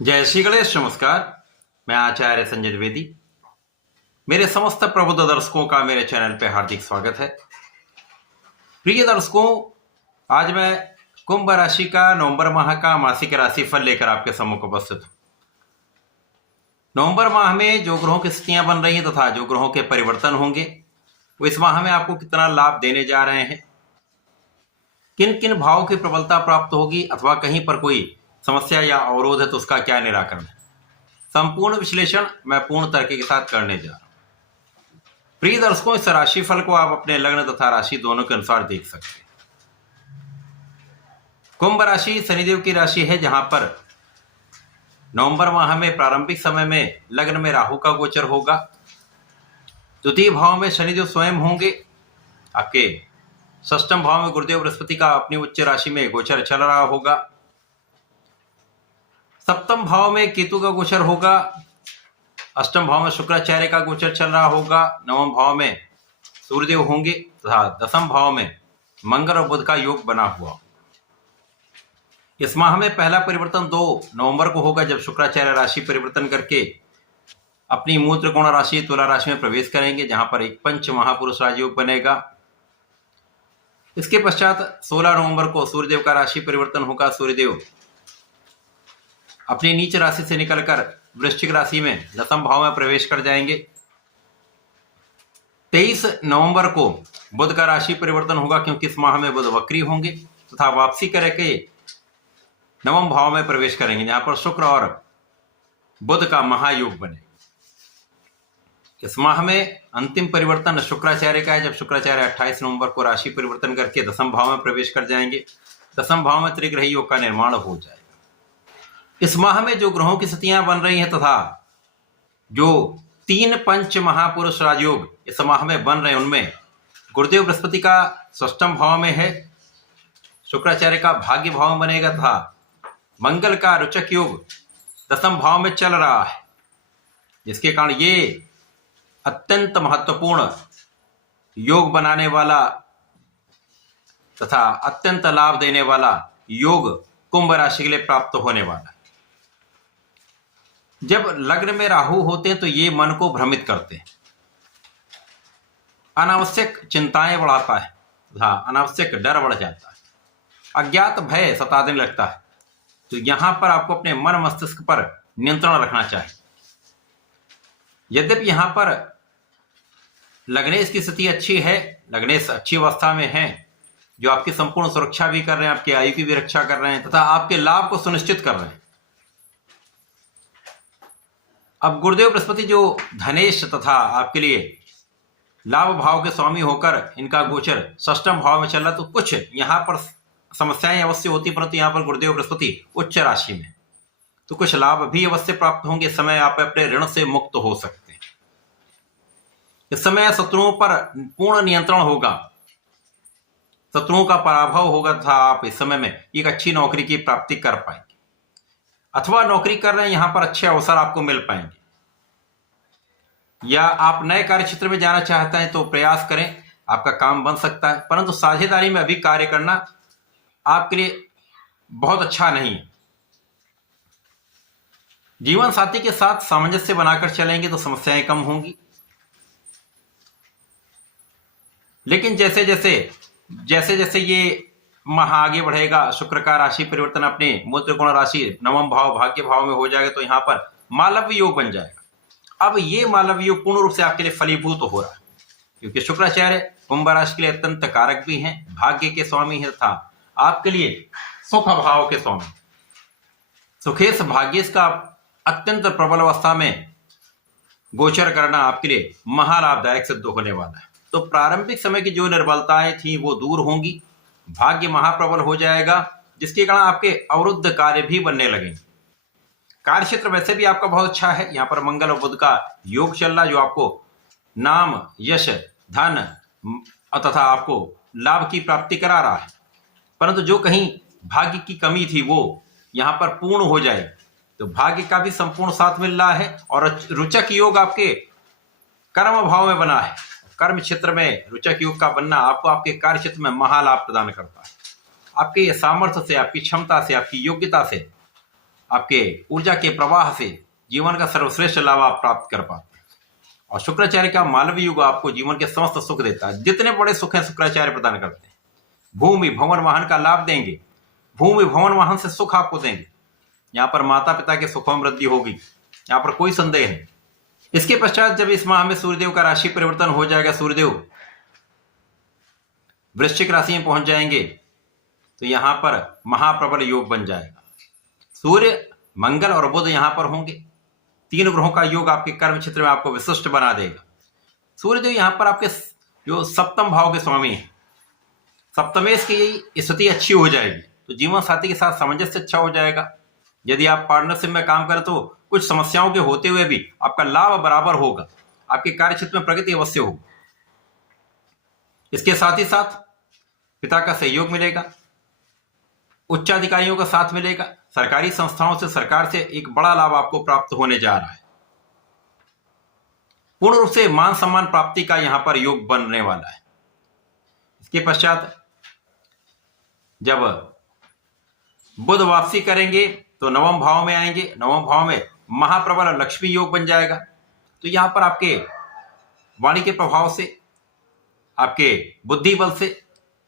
जय श्री गणेश। नमस्कार, मैं आचार्य संजय द्विवेदी। मेरे समस्त प्रबुद्ध दर्शकों का मेरे चैनल पे हार्दिक स्वागत है। प्रिय दर्शकों, आज मैं कुंभ राशि का नवंबर माह का मासिक राशिफल लेकर आपके सम्मुख उपस्थित हूं। नवंबर माह में जो ग्रहों की स्थितियां बन रही हैं तथा जो ग्रहों के परिवर्तन होंगे वो इस माह में आपको कितना लाभ देने जा रहे हैं, किन किन भावों की प्रबलता प्राप्त होगी अथवा कहीं पर कोई समस्या या अवरोध है तो उसका क्या निराकरण है, संपूर्ण विश्लेषण मैं पूर्ण तर्क के साथ करने जा रहा हूं। प्रिय दर्शकों, इस राशिफल को आप अपने लग्न तथा राशि दोनों के अनुसार देख सकते हैं। कुंभ राशि शनिदेव की राशि है, जहां पर नवंबर माह में प्रारंभिक समय में लग्न में राहु का गोचर होगा। द्वितीय भाव में शनिदेव स्वयं होंगे। आपके षष्ठम भाव में गुरुदेव बृहस्पति का अपनी उच्च राशि में गोचर चल रहा होगा। सप्तम भाव में केतु का गोचर होगा। अष्टम भाव में शुक्राचार्य का गोचर चल रहा होगा। नवम भाव में सूर्यदेव होंगे तथा दसम भाव में मंगल और बुध का योग बना हुआ। इस माह में पहला परिवर्तन 2 नवंबर को होगा, जब शुक्राचार्य राशि परिवर्तन करके अपनी मूल त्रिकोण राशि तुला राशि में प्रवेश करेंगे, जहां पर एक पंच महापुरुष राजयोग बनेगा। इसके पश्चात 16 नवंबर को सूर्यदेव का राशि परिवर्तन होगा। सूर्यदेव अपनी नीच राशि से निकलकर वृश्चिक राशि में दसम भाव में प्रवेश कर जाएंगे। 23 नवंबर को बुध का राशि परिवर्तन होगा, क्योंकि इस माह में बुध वक्री होंगे तथा वापसी करके नवम भाव में प्रवेश करेंगे, जहां पर शुक्र और बुध का महायोग बने। इस माह में अंतिम परिवर्तन शुक्राचार्य का है, जब शुक्राचार्य 28 नवंबर को राशि परिवर्तन करके दसम भाव में प्रवेश कर जाएंगे। दसम भाव में त्रिग्रही योग का निर्माण हो जाएगा। इस माह में जो ग्रहों की स्थितियां बन रही हैं तथा जो 3 पंच महापुरुष राजयोग इस माह में बन रहे हैं, उनमें गुरुदेव बृहस्पति का षष्ठम भाव में है, शुक्राचार्य का भाग्य भाव में बनेगा तथा मंगल का रुचक योग दसम भाव में चल रहा है, जिसके कारण ये अत्यंत महत्वपूर्ण योग बनाने वाला तथा अत्यंत लाभ देने वाला योग कुंभ राशि के लिए प्राप्त होने वाला है। जब लग्न में राहु होते हैं तो ये मन को भ्रमित करते हैं, अनावश्यक चिंताएं बढ़ाता है, अनावश्यक डर बढ़ जाता है, अज्ञात भय सताने लगता है। तो यहां पर आपको अपने मन मस्तिष्क पर नियंत्रण रखना चाहिए। यद्यपि यहां पर लग्नेश की स्थिति अच्छी है, लग्नेश अच्छी अवस्था में है, जो आपकी संपूर्ण सुरक्षा भी कर रहे हैं, आपके आयु की भी रक्षा कर रहे हैं तथा आपके लाभ को सुनिश्चित कर रहे हैं। अब गुरुदेव बृहस्पति जो धनेश तथा आपके लिए लाभ भाव के स्वामी होकर इनका गोचर षष्ठम भाव में चल रहा, तो कुछ यहां पर समस्याएं अवश्य होती, परंतु यहां पर गुरुदेव बृहस्पति उच्च राशि में, तो कुछ लाभ भी अवश्य प्राप्त होंगे। इस समय आप अपने ऋण से मुक्त हो सकते हैं। इस समय शत्रुओं पर पूर्ण नियंत्रण होगा, शत्रुओं का पराभव होगा तथा आप इस समय में एक अच्छी नौकरी की प्राप्ति कर पाएंगे, अथवा नौकरी कर रहे हैं यहां पर अच्छे अवसर आपको मिल पाएंगे, या आप नए कार्य क्षेत्र में जाना चाहते हैं तो प्रयास करें, आपका काम बन सकता है। परंतु साझेदारी में अभी कार्य करना आपके लिए बहुत अच्छा नहीं है। जीवन साथी के साथ सामंजस्य बनाकर चलेंगे तो समस्याएं कम होंगी। लेकिन जैसे जैसे ये माह आगे बढ़ेगा, शुक्र का राशि परिवर्तन अपने मूल त्रिकोण राशि नवम भाव भाग्य भाव में हो जाएगा, तो यहां पर मालव्य योग बन जाएगा। अब ये मालव्य योग पूर्ण रूप से आपके लिए फलीभूत हो रहा है, क्योंकि शुक्राचार्य कुंभ राशि के लिए अत्यंत कारक भी हैं, भाग्य के स्वामी है तथा आपके लिए सुख भाव के स्वामी। सुखेश भाग्येश का अत्यंत प्रबल अवस्था में गोचर करना आपके लिए महालाभदायक सिद्ध होने वाला है। तो प्रारंभिक समय की जो निर्बलताएं थी वो दूर होंगी, भाग्य महाप्रबल हो जाएगा, जिसके कारण आपके अवरुद्ध कार्य भी बनने लगेंगे। कार्य क्षेत्र वैसे भी आपका बहुत अच्छा है, यहाँ पर मंगल और बुध का योग चल रहा, जो आपको नाम यश धन तथा आपको लाभ की प्राप्ति करा रहा है। परंतु जो कहीं भाग्य की कमी थी वो यहाँ पर पूर्ण हो जाएगी, तो भाग्य का भी संपूर्ण साथ मिल रहा है। और रुचक योग आपके कर्म भाव में बना है, कर्म क्षेत्र में रुचक योग का बनना आपको आपके कार्य क्षेत्र में महालाभ प्रदान करता है। आपके सामर्थ्य से, आपकी क्षमता से, आपकी योग्यता से आपके ऊर्जा के प्रवाह से जीवन का सर्वश्रेष्ठ लाभ आप प्राप्त कर पाते हैं। और शुक्राचार्य का मालवीय युग आपको जीवन के समस्त सुख देता है। जितने बड़े सुख हैं शुक्राचार्य प्रदान करते हैं। भूमि भवन वाहन का लाभ देंगे, भूमि भवन वाहन से सुख आपको देंगे। यहाँ पर माता पिता के सुखों में वृद्धि होगी, यहाँ पर कोई संदेह नहीं। इसके पश्चात जब इस माह में सूर्यदेव का राशि परिवर्तन हो जाएगा, सूर्यदेव वृश्चिक राशि में पहुंच जाएंगे, तो यहां पर महाप्रबल योग बन जाएगा। सूर्य, मंगल और बुध यहां पर होंगे। 3 ग्रहों का योग आपके कर्म क्षेत्र में आपको विशिष्ट बना देगा। सूर्यदेव यहां पर आपके जो सप्तम भाव के स्वामी हैं, सप्तमेश की स्थिति अच्छी हो जाएगी, तो जीवन साथी के साथ सामंजस्य अच्छा हो जाएगा। यदि आप पार्टनरशिप में काम करें तो कुछ समस्याओं के होते हुए भी आपका लाभ बराबर होगा, आपके कार्य क्षेत्र में प्रगति अवश्य होगी। इसके साथ ही साथ पिता का सहयोग मिलेगा, उच्च अधिकारियों का साथ मिलेगा, सरकारी संस्थाओं से, सरकार से एक बड़ा लाभ आपको प्राप्त होने जा रहा है। पूर्ण रूप से मान सम्मान प्राप्ति का यहां पर योग बनने वाला है। इसके पश्चात जब बुध वापसी करेंगे तो 9वें भाव में आएंगे। 9वें भाव में महाप्रबल लक्ष्मी योग बन जाएगा। तो यहां पर आपके वाणी के प्रभाव से, आपके बुद्धि बल से,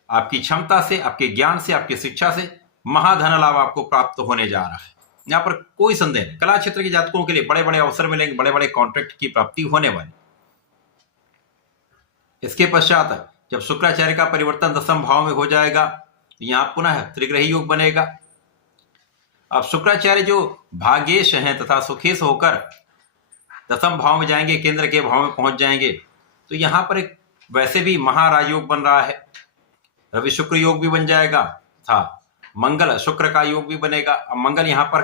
आपकी क्षमता से, आपके ज्ञान से, आपकी शिक्षा से महाधन लाभ आपको प्राप्त होने जा रहा है। यहां पर कोई संदेह नहीं। कला क्षेत्र के जातकों के लिए बड़े बड़े अवसर मिलेंगे, बड़े बड़े कॉन्ट्रैक्ट की प्राप्ति होने वाली। इसके पश्चात जब शुक्राचार्य का परिवर्तन 10वें भाव में हो जाएगा, तो यहां पुनः त्रिग्रही योग बनेगा। अब शुक्राचार्य जो भाग्येश हैं तथा सुखेश होकर 10वें भाव में जाएंगे, केंद्र के भाव में पहुंच जाएंगे, तो यहां पर एक वैसे भी महाराजयोग बन रहा है। रवि शुक्र योग भी बन जाएगा था, मंगल शुक्र का योग भी बनेगा। अब मंगल यहां पर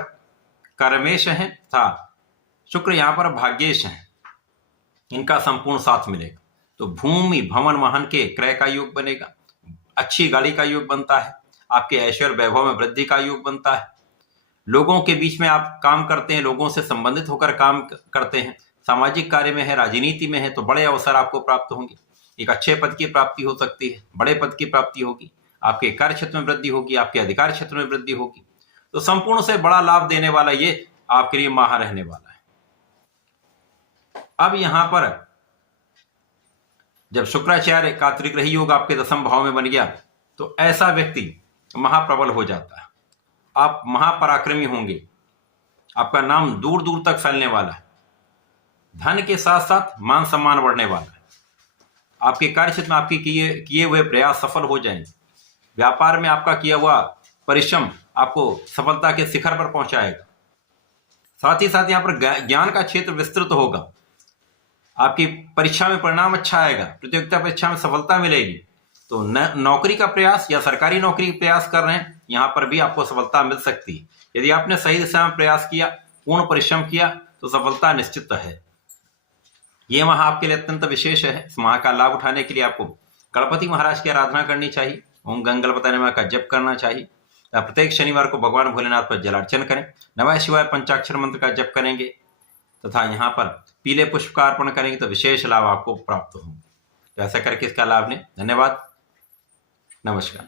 कर्मेश है था, शुक्र यहां पर भाग्येश है, इनका संपूर्ण साथ मिलेगा। तो भूमि भवन वाहन के क्रय का योग बनेगा, अच्छी गाड़ी का योग बनता है, आपके ऐश्वर्य वैभव में वृद्धि का योग बनता है। लोगों के बीच में आप काम करते हैं, लोगों से संबंधित होकर काम करते हैं, सामाजिक कार्य में है, राजनीति में है, तो बड़े अवसर आपको प्राप्त होंगे। एक अच्छे पद की प्राप्ति हो सकती है, बड़े पद की प्राप्ति होगी, आपके कार्य क्षेत्र में वृद्धि होगी, आपके अधिकार क्षेत्र में वृद्धि होगी। तो संपूर्ण से बड़ा लाभ देने वाला ये आपके लिए माह रहने वाला है। अब यहां पर जब शुक्राचार्य का त्रिग्रही योग आपके 10वें भाव में बन गया, तो ऐसा व्यक्ति महाप्रबल हो जाता है। आप महापराक्रमी होंगे, आपका नाम दूर दूर तक फैलने वाला है, धन के साथ साथ मान सम्मान बढ़ने वाला है, आपके कार्य क्षेत्र में आपके किए हुए प्रयास सफल हो जाएंगे, व्यापार में आपका किया हुआ परिश्रम आपको सफलता के शिखर पर पहुंचाएगा। साथ ही साथ यहाँ पर ज्ञान का क्षेत्र विस्तृत होगा, आपकी परीक्षा में परिणाम अच्छा आएगा, प्रतियोगिता परीक्षा में सफलता मिलेगी। तो नौकरी का प्रयास या सरकारी नौकरी का प्रयास कर रहे हैं, यहाँ पर भी आपको सफलता मिल सकती है। यदि आपने सही दिशा में प्रयास किया, पूर्ण परिश्रम किया, तो सफलता निश्चित है। ये माह आपके लिए अत्यंत विशेष है। इस माह का लाभ उठाने के लिए आपको गणपति महाराज की आराधना करनी चाहिए, ओम गंगणपति नमः का जप करना चाहिए। प्रत्येक शनिवार को भगवान भोलेनाथ पर जलार्चन करें, नमः शिवाय पंचाक्षर मंत्र का जप करेंगे तथा यहाँ पर पीले पुष्प का अर्पण करेंगे तो विशेष लाभ आपको प्राप्त होंगे। तो ऐसा करके इसका लाभ लें। धन्यवाद, नमस्कार।